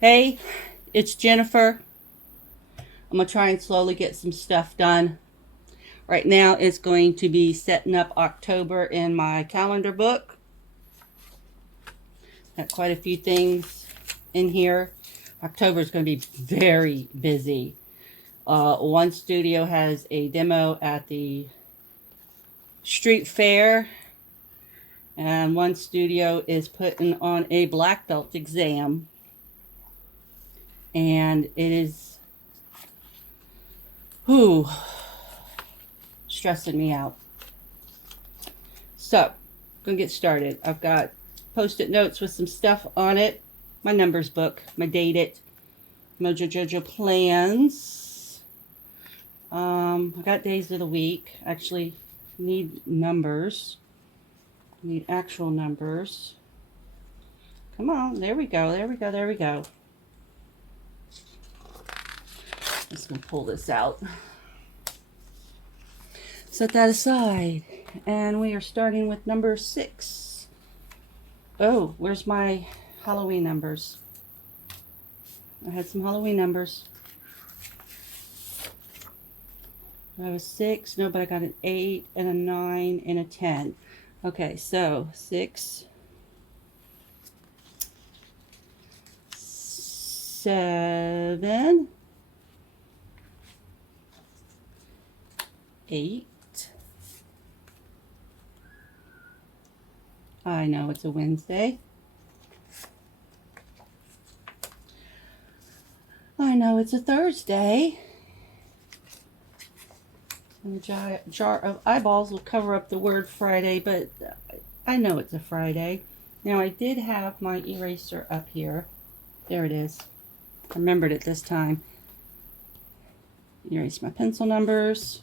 Hey, it's Jennifer. I'm going to try and slowly get some stuff done. Right now, it's going to be setting up October in my calendar book. Got quite a few things in here. October is going to be very busy. One studio has a demo at the street fair, and one studio is putting on a black belt exam. And it is, whew, stressing me out. So, gonna get started. I've got post-it notes with some stuff on it. My numbers book, my date it, Mojo Jojo plans. I got days of the week. Actually, need numbers. Need actual numbers. Come on, there we go, there we go, there we go. Just gonna pull this out. Set that aside. And we are starting with number 6. Oh, where's my Halloween numbers? I had some Halloween numbers. I have a 6. No, but I got an 8 and a 9 and a 10. Okay, so 6, 7, 8. I know it's a Wednesday. I know it's a Thursday. And a jar of eyeballs will cover up the word Friday, but I know it's a Friday. Now, I did have my eraser up here. There it is. I remembered it this time. Erase my pencil numbers.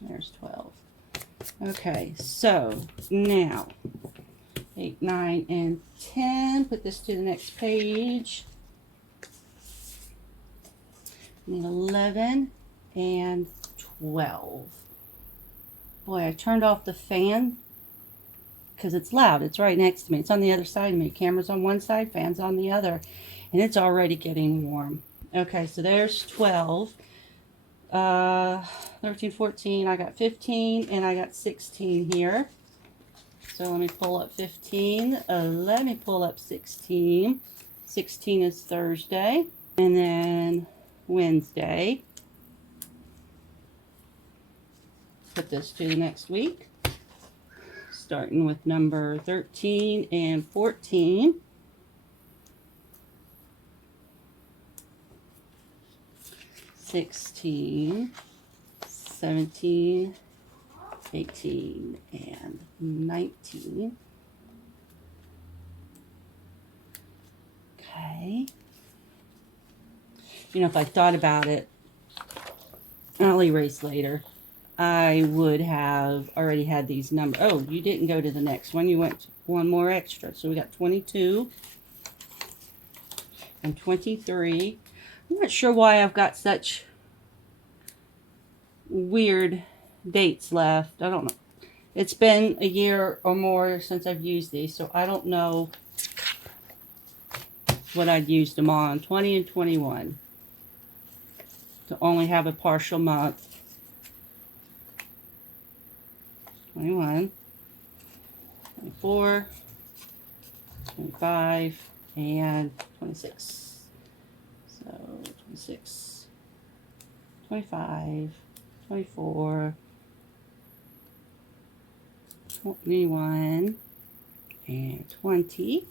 There's 12. Okay, so now 8, 9, and 10. Put this to the next page. Need 11 and 12. Boy, I turned off the fan because it's loud. It's right next to me. It's on the other side of me. Camera's on one side, fan's on the other. And it's already getting warm. Okay, so there's 12. 13, 14, I got 15, and I got 16 here. So let me pull up 15. Let me pull up 16. 16 is Thursday. And then Wednesday. Put this to the next week. Starting with number 13 and 14. 16, 17, 18, and 19. Okay. You know, if I thought about it, I'll erase later. I would have already had these numbers. Oh, you didn't go to the next one. You went one more extra. So we got 22 and 23. I'm not sure why I've got such weird dates left. I don't know. It's been a year or more since I've used these, so I don't know what I'd used them on. 20 and 21. To only have a partial month. 21, 24, 25, and 26. So 26, 25, 24, 21, and 20.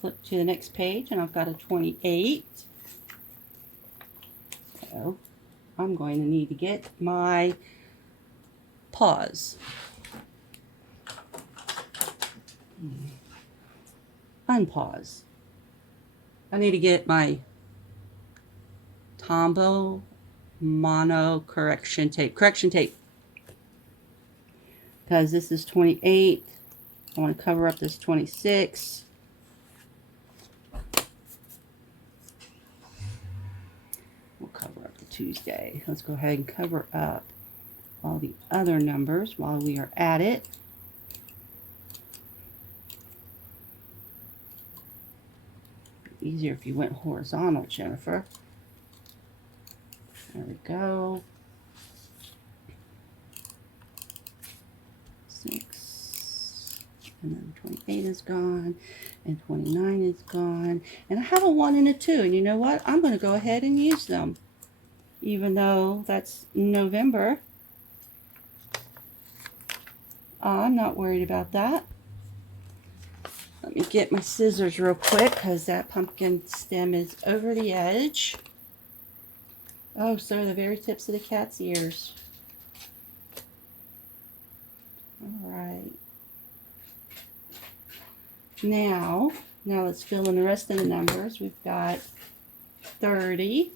Flip to the next page, and I've got a 28. So I'm going to need to get my pause. Unpause. I need to get my Tombow mono correction tape. Because this is 28. I want to cover up this 26. We'll cover up the Tuesday. Let's go ahead and cover up all the other numbers while we are at it. Easier if you went horizontal, Jennifer. There we go. 6. And then 28 is gone. And 29 is gone. And I have a 1 and a 2. And you know what? I'm going to go ahead and use them. Even though that's November. I'm not worried about that. Let me get my scissors real quick because that pumpkin stem is over the edge. Oh, so are the very tips of the cat's ears. All right. Now let's fill in the rest of the numbers. We've got 30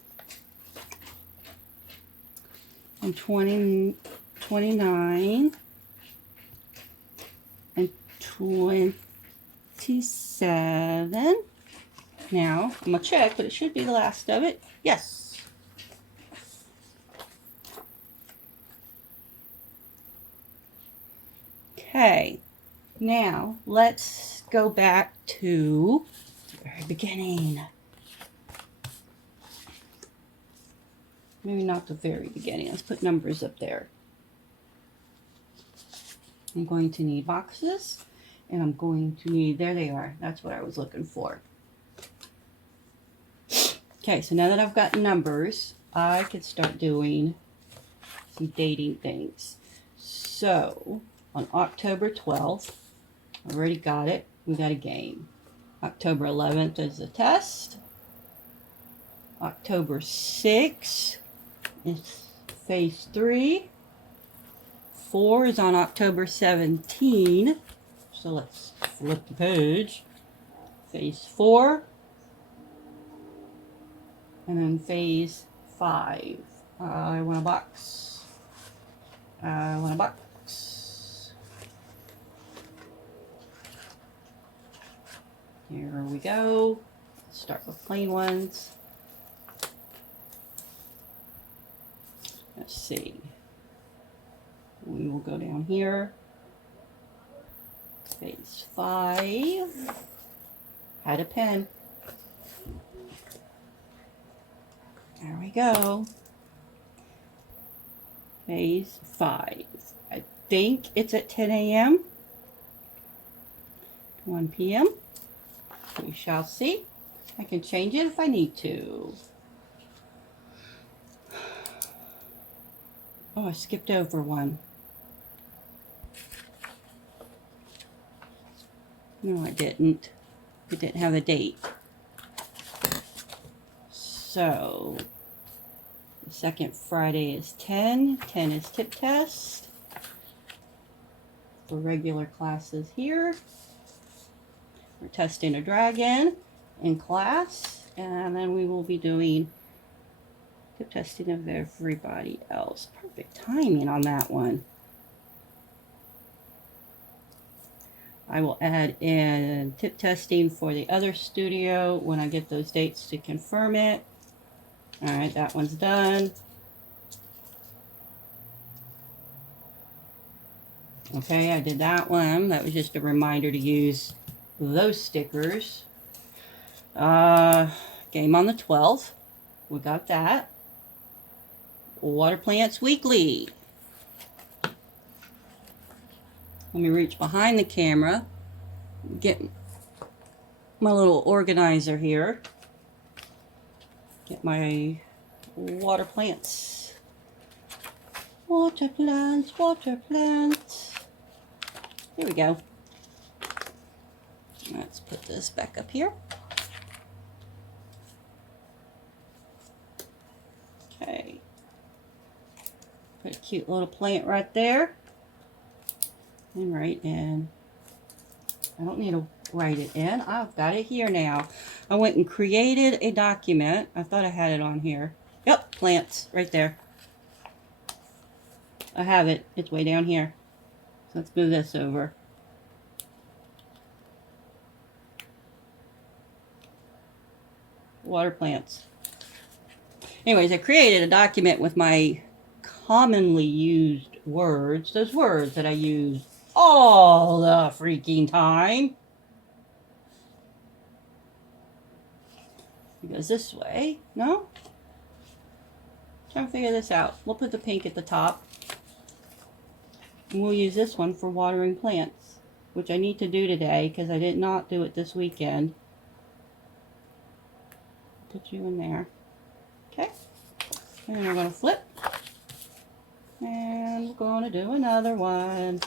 and 20, 29 and 27. Now, I'm going to check, but it should be the last of it. Yes. Okay. Now, let's go back to the very beginning. Maybe not the very beginning. Let's put numbers up there. I'm going to need boxes. And I'm going to need, there they are. That's what I was looking for. Okay, so now that I've got numbers, I can start doing some dating things. So, on October 12th, I already got it. We got a game. October 11th is a test. October 6th is phase 3. 4 is on October 17th. So let's flip the page. Phase 4. And then phase 5. I want a box. I want a box. Here we go. Let's start with plain ones. Let's see. We will go down here. Phase 5. Had a pen. There we go. Phase 5. I think it's at 10 a.m. 1 p.m. We shall see. I can change it if I need to. Oh, I skipped over one. No, I didn't. It didn't have a date. So, the second Friday is 10. 10 is tip test. The regular classes here. We're testing a dragon in class. And then we will be doing tip testing of everybody else. Perfect timing on that one. I will add in tip testing for the other studio when I get those dates to confirm it. Alright, that one's done. Okay, I did that one. That was just a reminder to use those stickers. Game on the 12th. We got that. Water Plants Weekly. Let me reach behind the camera, get my little organizer here, get my water plants. Water plants, water plants. Here we go. Let's put this back up here. Okay. Put a cute little plant right there. And write in. I don't need to write it in. I've got it here now. I went and created a document. I thought I had it on here. Yep, plants, right there. I have it. It's way down here. So let's move this over. Water plants. Anyways, I created a document with my commonly used words. Those words that I use all the freaking time. It goes this way. No? Trying to figure this out. We'll put the pink at the top. And we'll use this one for watering plants, which I need to do today because I did not do it this weekend. Put you in there. Okay. And we're going to flip. And we're going to do another one.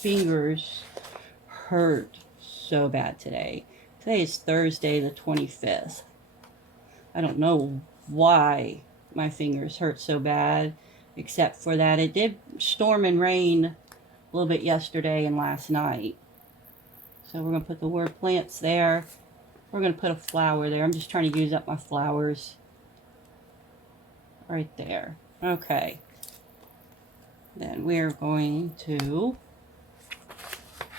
Fingers hurt so bad today. Today is Thursday the 25th. I don't know why my fingers hurt so bad, except for that it did storm and rain a little bit yesterday and last night. So we're going to put the word plants there. We're going to put a flower there. I'm just trying to use up my flowers. Right there. Okay. Then we're going to do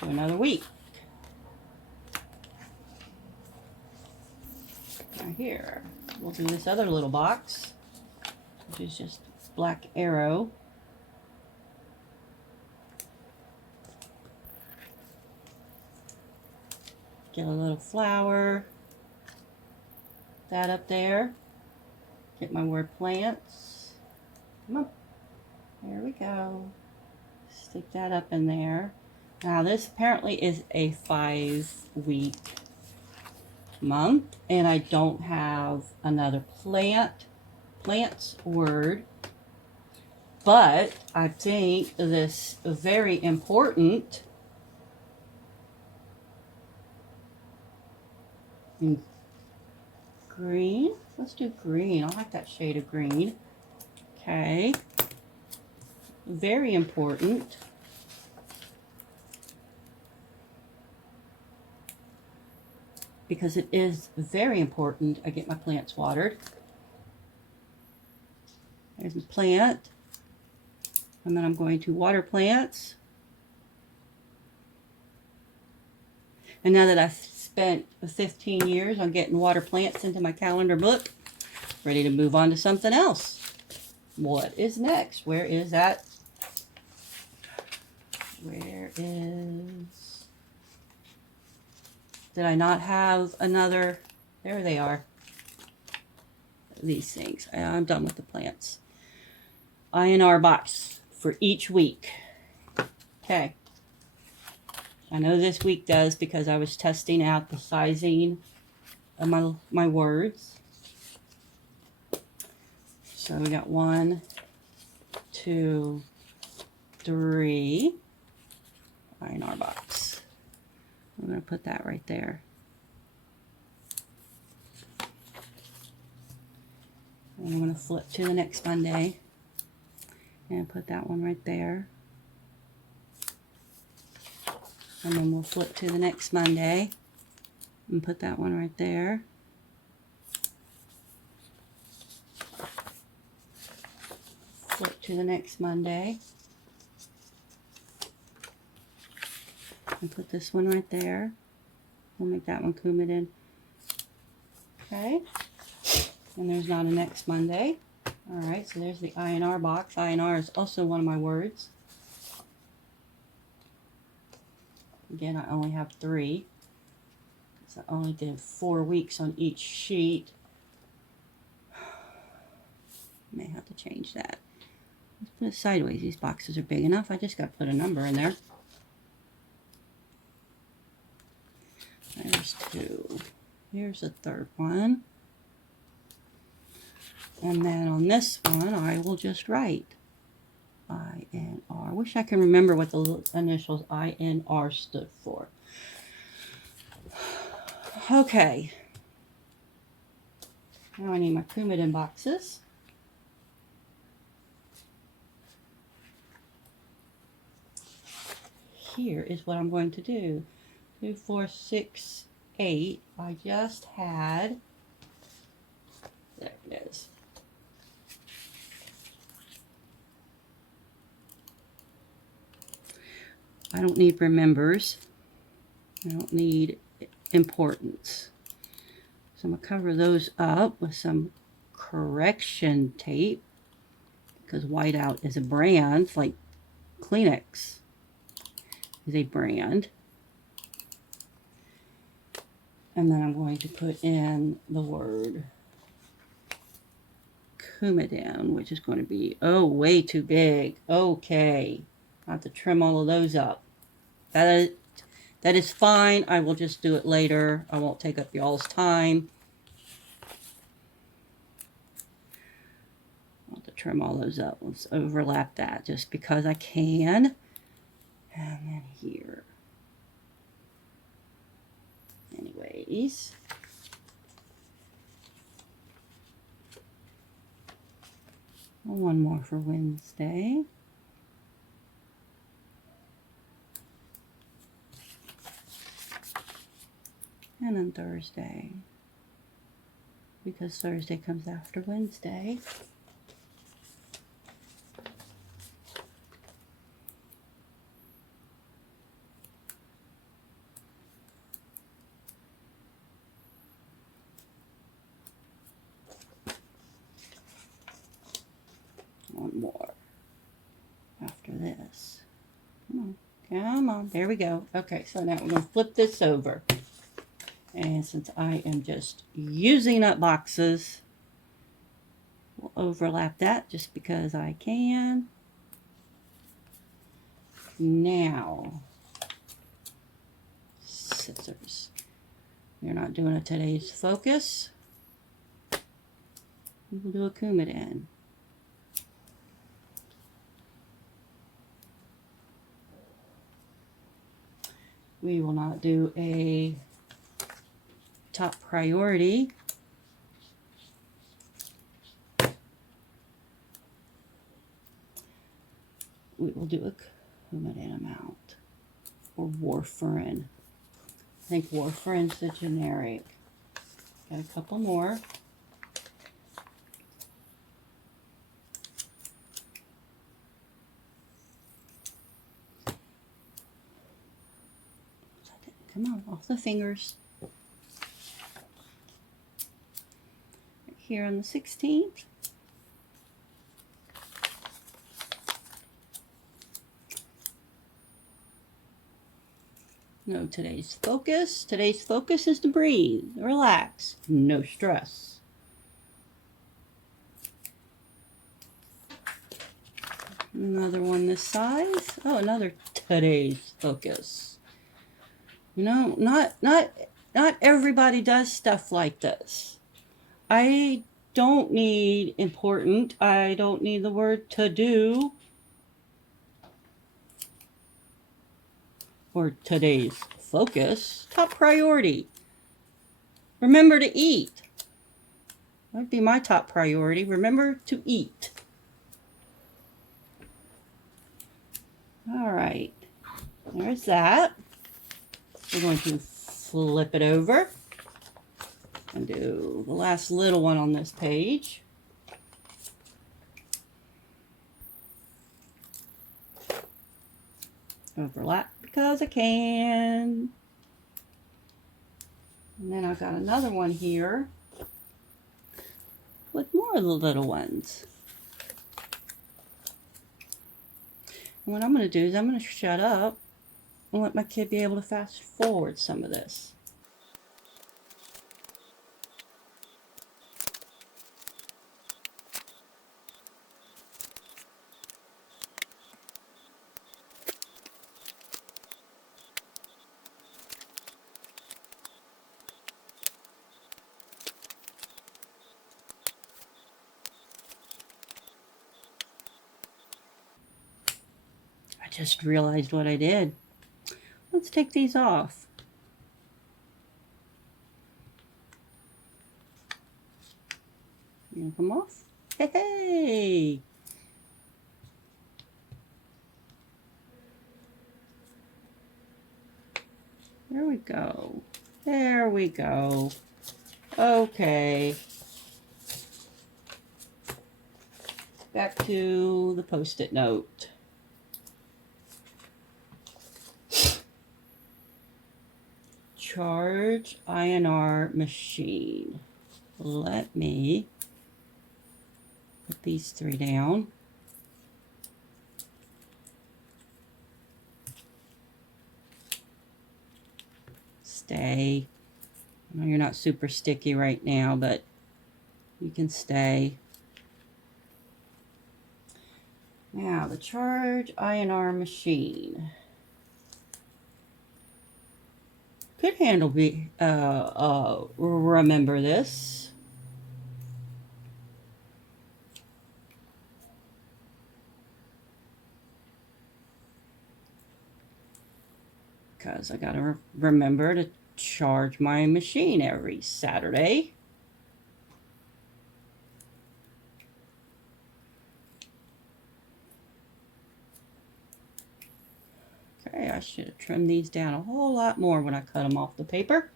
another week. Right here. We'll do this other little box, which is just black arrow. Get a little flower. That up there. Get my word plants. Come on. There we go. Stick that up in there. Now this apparently is a 5-week month, and I don't have another plants word, but I think this very important green. Let's do green. I like that shade of green. Okay. Very important. Because it is very important I get my plants watered. There's my plant. And then I'm going to water plants. And now that I've spent 15 years on getting water plants into my calendar book, ready to move on to something else. What is next? Where is that? Where is... Did I not have another? There they are. These things. I'm done with the plants. INR box for each week. Okay. I know this week does because I was testing out the sizing of my words. So we got 1, 2, 3 INR box. I'm going to put that right there. And I'm going to flip to the next Monday and put that one right there. And then we'll flip to the next Monday and put that one right there. Flip to the next Monday and put this one right there. We'll make that one Coumadin. Okay. And there's not a next Monday. Alright, so there's the INR box. INR is also one of my words. Again, I only have 3. So I only did 4 weeks on each sheet. May have to change that. Let's put it sideways. These boxes are big enough. I just got to put a number in there. There's 2. Here's the third one. And then on this one, I will just write INR. I wish I can remember what the initials INR stood for. Okay. Now I need my Coumadin boxes. Here is what I'm going to do. 2, 4, 6, 8. I just had... There it is. I don't need remembers. I don't need importance. So I'm going to cover those up with some correction tape, because Whiteout is a brand like Kleenex is a brand. And then I'm going to put in the word Coumadin, which is going to be, oh, way too big. Okay. I have to trim all of those up. That is fine. I will just do it later. I won't take up y'all's time. I'll have to trim all those up. Let's overlap that just because I can. And then here. Anyways. One more for Wednesday. And then Thursday. Because Thursday comes after Wednesday. One more after this. Come on, there we go. Okay, so now we're going to flip this over. And since I am just using up boxes, we'll overlap that just because I can. Now, scissors. You're not doing a today's focus. We'll do a Coumadin. We will not do a top priority. We will do a Coumadin amount. Or warfarin. I think warfarin's the generic. Got a couple more. Come on, off the fingers. Here on the 16th. No, today's focus. Today's focus is to breathe, relax, no stress. Another one this size. Oh, another today's focus. You know, not everybody does stuff like this. I don't need important. I don't need the word to do. Or today's focus. Top priority. Remember to eat. That would be my top priority. Remember to eat. All right. There's that. We're going to flip it over and do the last little one on this page. Overlap because I can. And then I've got another one here with more of the little ones. And what I'm going to do is I'm going to shut up and let my kid be able to fast forward some of this. I just realized what I did. Let's take these off. You want them off? Hey! There we go. There we go. Okay. Back to the Post-it note. Charge INR machine. Let me put these three down. stay. I know you're not super sticky right now, but you can stay. Now, the charge INR machine. Could handle remember this. Because I gotta remember to charge my machine every Saturday. Okay, I should have trimmed these down a whole lot more when I cut them off the paper.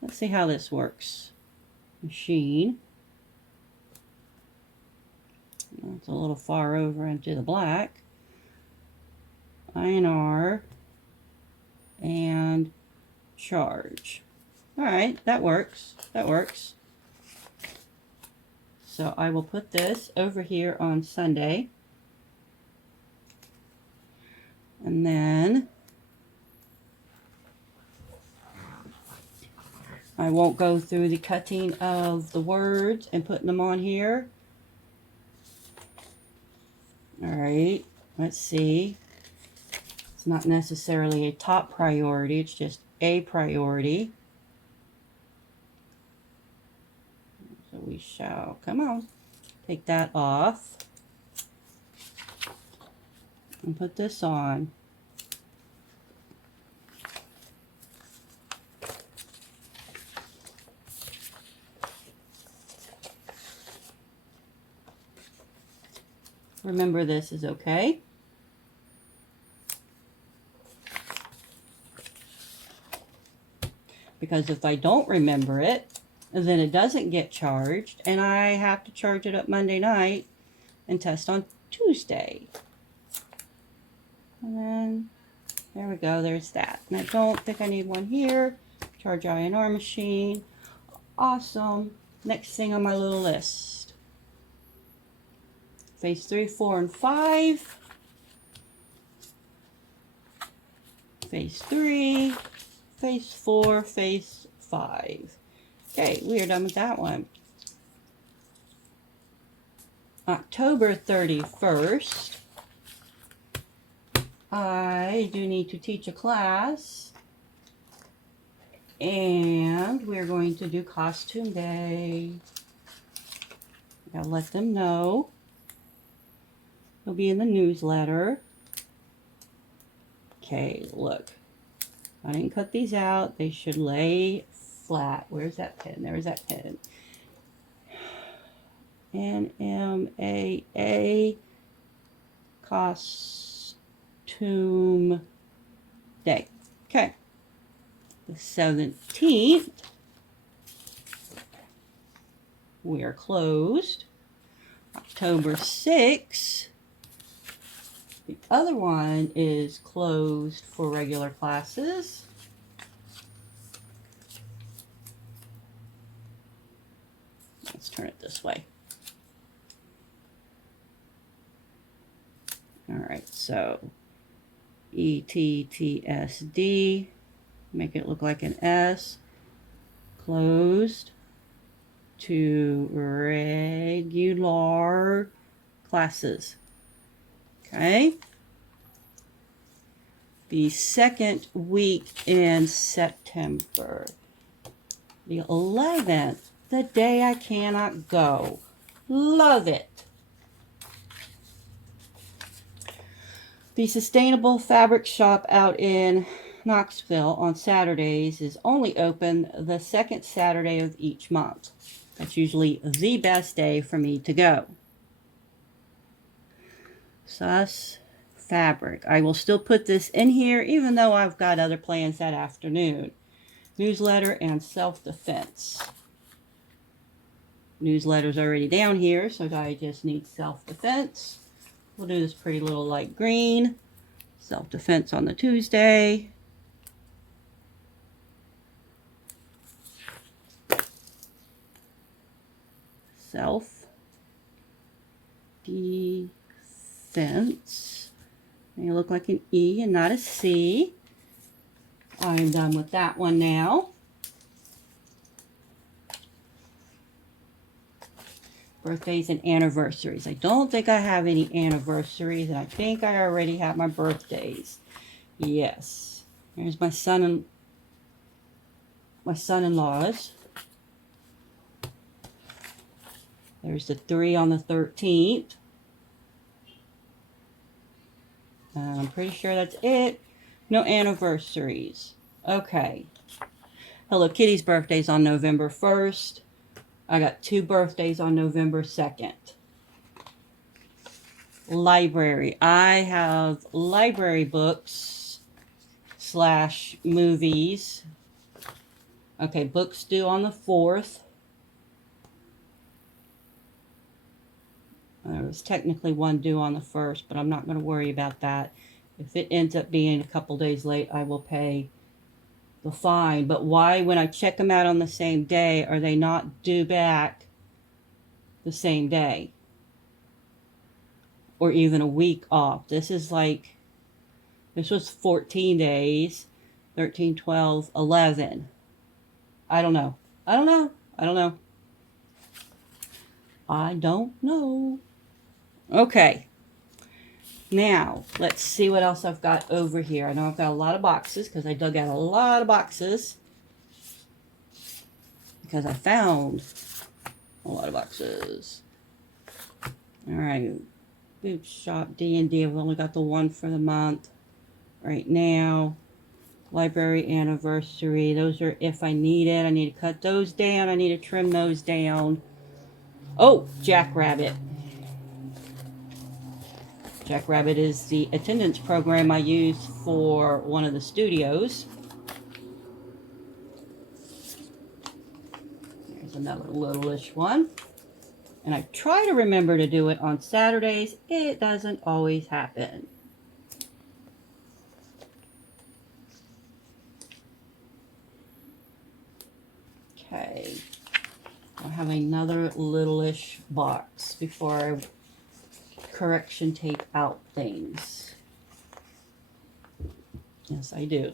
Let's see how this works. Machine. It's a little far over into the black. INR and charge. All right, that works. That works. So I will put this over here on Sunday. And then I won't go through the cutting of the words and putting them on here. All right, let's see. It's not necessarily a top priority, it's just a priority. So we shall, come on, take that off and put this on. Remember, this is okay. Because if I don't remember it, then it doesn't get charged, and I have to charge it up Monday night and test on Tuesday. And then, there we go, there's that. And I don't think I need one here. Charge INR machine. Awesome. Next thing on my little list. Phase 3, 4, and 5. Phase 3. Phase 4, phase 5. Okay, we are done with that one. October 31st, I do need to teach a class, and we're going to do costume day. Gotta let them know. It'll be in the newsletter. Okay, look. I didn't cut these out. They should lay flat. Where's that pen? There's that pen. NMAA costume day. Okay. The 17th, we are closed. October 6th, the other one is closed for regular classes. Let's turn it this way. All right, so ETTSD, make it look like an S, closed to regular classes. Okay. The second week in September, the 11th, the day I cannot go. Love it. The Sustainable Fabric Shop out in Knoxville on Saturdays is only open the second Saturday of each month. That's usually the best day for me to go. Sus Fabric. I will still put this in here even though I've got other plans that afternoon. Newsletter and self-defense. Newsletter's already down here, so I just need self-defense. We'll do this pretty little light green. Self-defense on the Tuesday. Self-defense. May look like an E and not a C. I'm done with that one now. Birthdays and anniversaries. I don't think I have any anniversaries, and I think I already have my birthdays. Yes. Here's my son-in-laws. There's the 3 on the 13th. I'm pretty sure that's it. No anniversaries. Okay. Hello Kitty's birthday's on November 1st. I got 2 birthdays on November 2nd. Library. I have library books / movies. Okay, books due on the 4th. There was technically one due on the 1st, but I'm not going to worry about that. If it ends up being a couple days late, I will pay the fine. But why, when I check them out on the same day, are they not due back the same day? Or even a week off? This was 14 days, 13, 12, 11. I don't know. I don't know. Okay. Now, let's see what else I've got over here. I know I've got a lot of boxes because I dug out a lot of boxes. Because I found a lot of boxes. Alright. Boot Shop D&D. I've only got the one for the month right now. Library anniversary. Those are if I need it. I need to cut those down. I need to trim those down. Oh, Jackrabbit. Jackrabbit is the attendance program I use for one of the studios. There's another little-ish one. And I try to remember to do it on Saturdays. It doesn't always happen. Okay. I'll have another little-ish box before I correction tape out things. Yes, I do.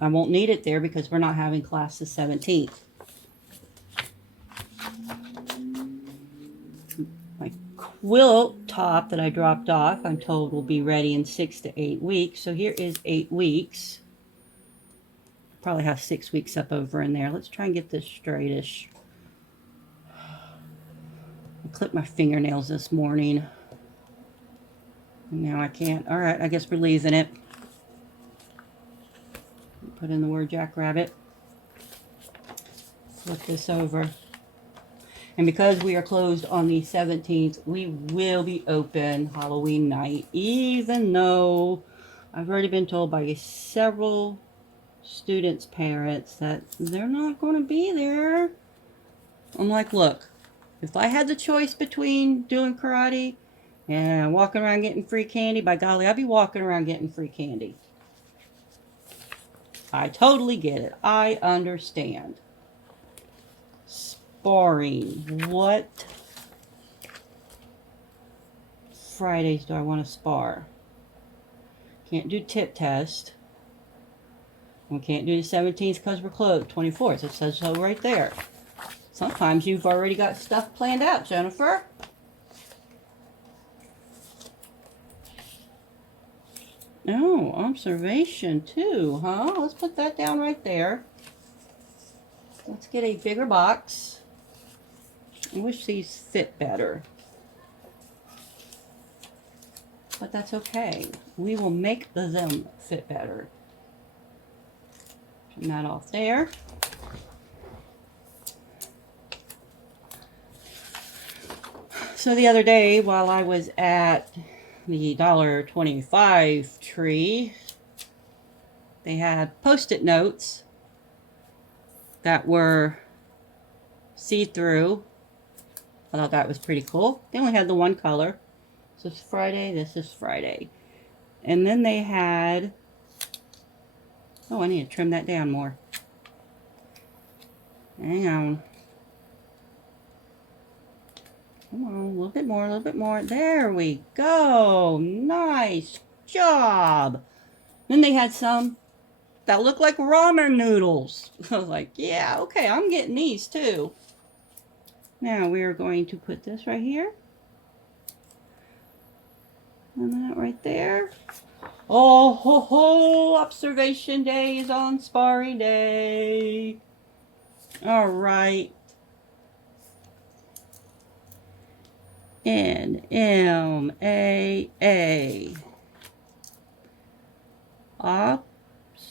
I won't need it there because we're not having class the 17th. My quilt top that I dropped off, I'm told will be ready in 6 to 8 weeks. So here is 8 weeks. Probably have 6 weeks up over in there. Let's try and get this straightish. I clipped my fingernails this morning. And now I can't. Alright, I guess we're leaving it. Put in the word Jackrabbit. Flip this over. And because we are closed on the 17th, we will be open Halloween night. Even though I've already been told by several students' parents that they're not going to be there. I'm like, look, if I had the choice between doing karate and walking around getting free candy, by golly, I'd be walking around getting free candy. I totally get it. I understand. Sparring. What Fridays do I want to spar? Can't do tip test. We can't do the 17th because we're closed. 24th. It says so right there. Sometimes you've already got stuff planned out, Jennifer. Oh, observation too, huh? Let's put that down right there. Let's get a bigger box. I wish these fit better. But that's okay. We will make them fit better. Turn that off there. So the other day, while I was at the $1.25 tree, they had Post-it notes that were see-through. I thought that was pretty cool. They only had the one color. This is Friday, this is Friday. And then they had, oh, I need to trim that down more. Hang on. Come on, a little bit more, a little bit more. There we go. Nice job. Then they had some that look like ramen noodles. I was like, yeah, okay, I'm getting these too. Now we are going to put this right here. And that right there. Oh, ho, ho, observation day is on sparring day. All right. NMAA.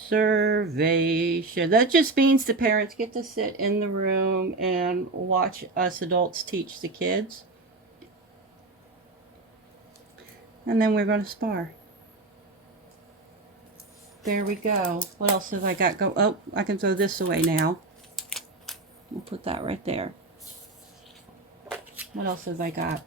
Observation. That just means the parents get to sit in the room and watch us adults teach the kids. And then we're going to spar. There we go. What else have I got go? Oh, I can throw this away now. We'll put that right there. What else have I got?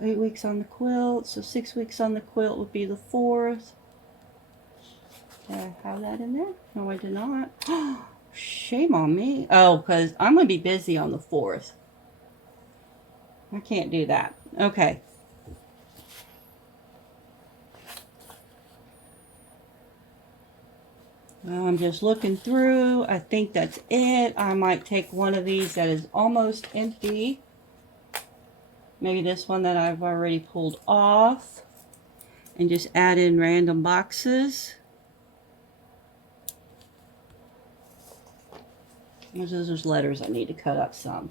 8 weeks on the quilt. So 6 weeks on the quilt would be the 4th. Did I have that in there? No, I did not. Shame on me. Oh, because I'm going to be busy on the 4th. I can't do that. Okay. I'm just looking through. I think that's it. I might take one of these that is almost empty. Maybe this one that I've already pulled off. And just add in random boxes. There's letters I need to cut up some.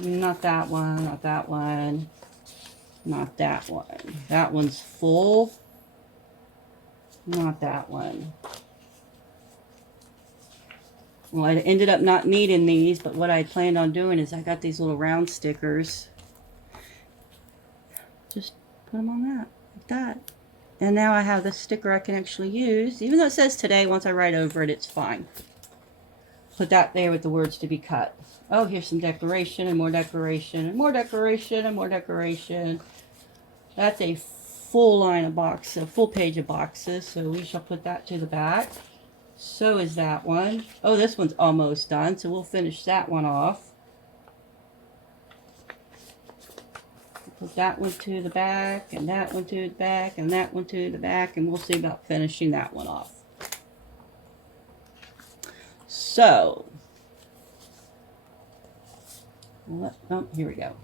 Not that one, not that one. Not that one. That one's full. Not that one. Well, I ended up not needing these, but what I planned on doing is I got these little round stickers. Just put them on that, like that. And now I have this sticker I can actually use. Even though it says today, once I write over it, it's fine. Put that there with the words to be cut. Oh, here's some decoration and more decoration and more decoration and more decoration. That's a full line of boxes, a full page of boxes. So we shall put that to the back. So is that one. Oh, this one's almost done, so we'll finish that one off. Put that one to the back, and that one to the back, and that one to the back, and we'll see about finishing that one off. So, oh, here we go.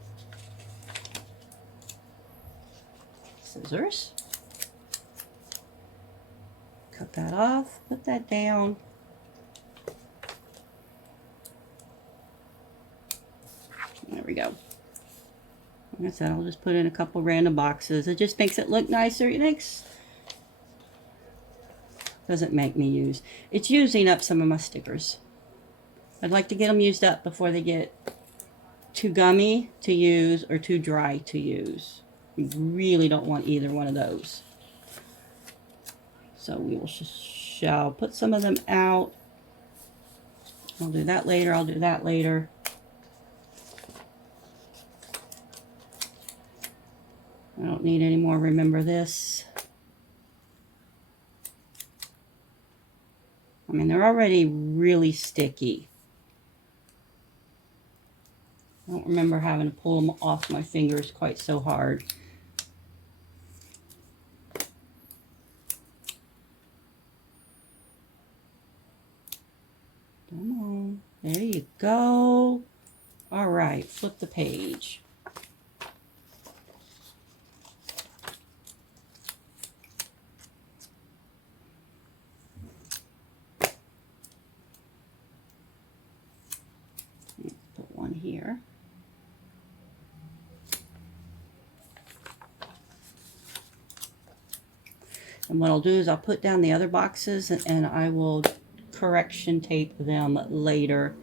Scissors. Cut that off, put that down. There we go. Like I said, I'll just put in a couple random boxes. It just makes it look nicer. It makes, doesn't make me use. It's using up some of my stickers. I'd like to get them used up before they get too gummy to use or too dry to use. We really don't want either one of those. So we shall put some of them out. I'll do that later. I'll do that later. I don't need any more. Remember this. I mean, they're already really sticky. I don't remember having to pull them off my fingers quite so hard. Come on. There you go. All right, flip the page. Put one here. And what I'll do is I'll put down the other boxes and I will correction tape them later.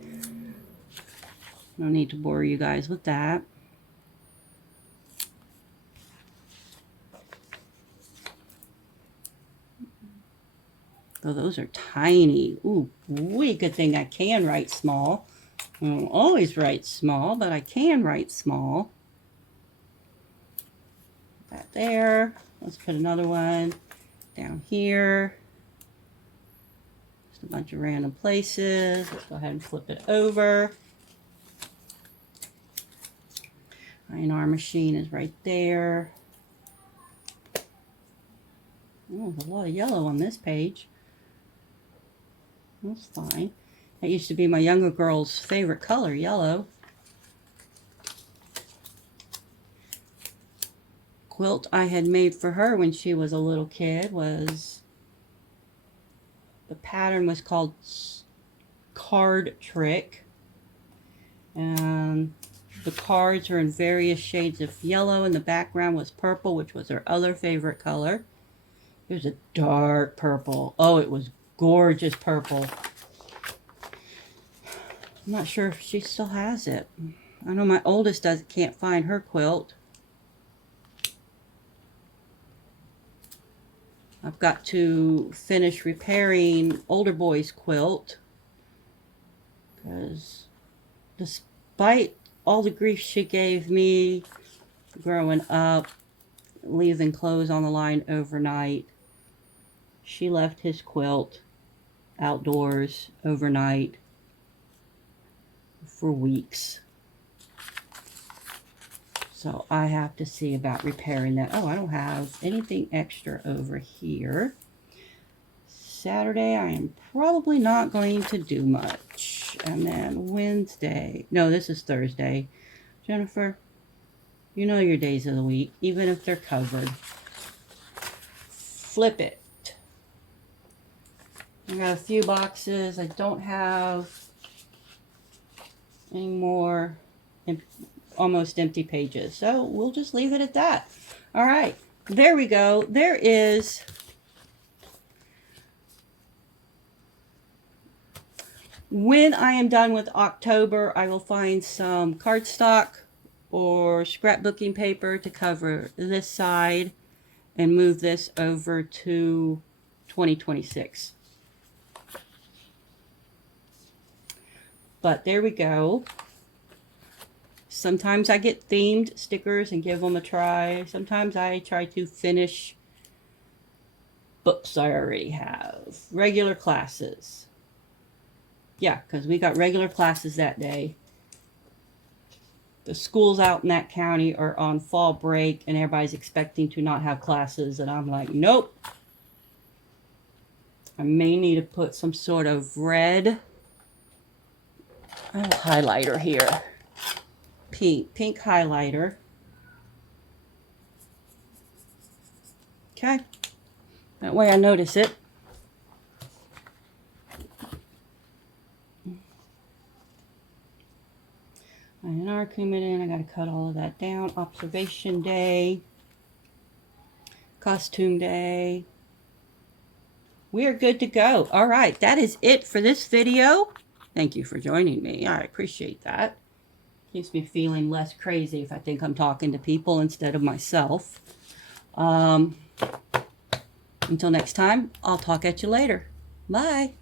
No need to bore you guys with that. Oh, those are tiny. Ooh, wee, good thing I can write small. I don't always write small, but I can write small. Put that there. Let's put another one down here. Just a bunch of random places. Let's go ahead and flip it over. Our machine is right there. Oh, there's a lot of yellow on this page. That's fine. That used to be my younger girl's favorite color, yellow. Quilt I had made for her when she was a little kid was, the pattern was called Card Trick. And the cards are in various shades of yellow, and the background was purple, which was her other favorite color. It was a dark purple. Oh, it was gorgeous purple. I'm not sure if she still has it. I know my oldest can't find her quilt. I've got to finish repairing older boy's quilt, because despite all the grief she gave me growing up, leaving clothes on the line overnight, she left his quilt outdoors overnight for weeks. So I have to see about repairing that. Oh, I don't have anything extra over here. Saturday, I am probably not going to do much. And then Wednesday, no, this is Thursday. Jennifer, you know your days of the week, even if they're covered. Flip it. I got a few boxes. I don't have any more almost empty pages. So we'll just leave it at that. All right. There we go. There is when I am done with October, I will find some cardstock or scrapbooking paper to cover this side and move this over to 2026. But there we go. Sometimes I get themed stickers and give them a try. Sometimes I try to finish books I already have. Regular classes. Yeah, because we got regular classes that day. The schools out in that county are on fall break and everybody's expecting to not have classes. And I'm like, nope. I may need to put some sort of red highlighter here. Pink highlighter. Okay. That way I notice it. And our Coumadin, I got to cut all of that down. Observation day. Costume day. We are good to go. All right. That is it for this video. Thank you for joining me. I appreciate that. Keeps me feeling less crazy if I think I'm talking to people instead of myself. Until next time, I'll talk at you later. Bye.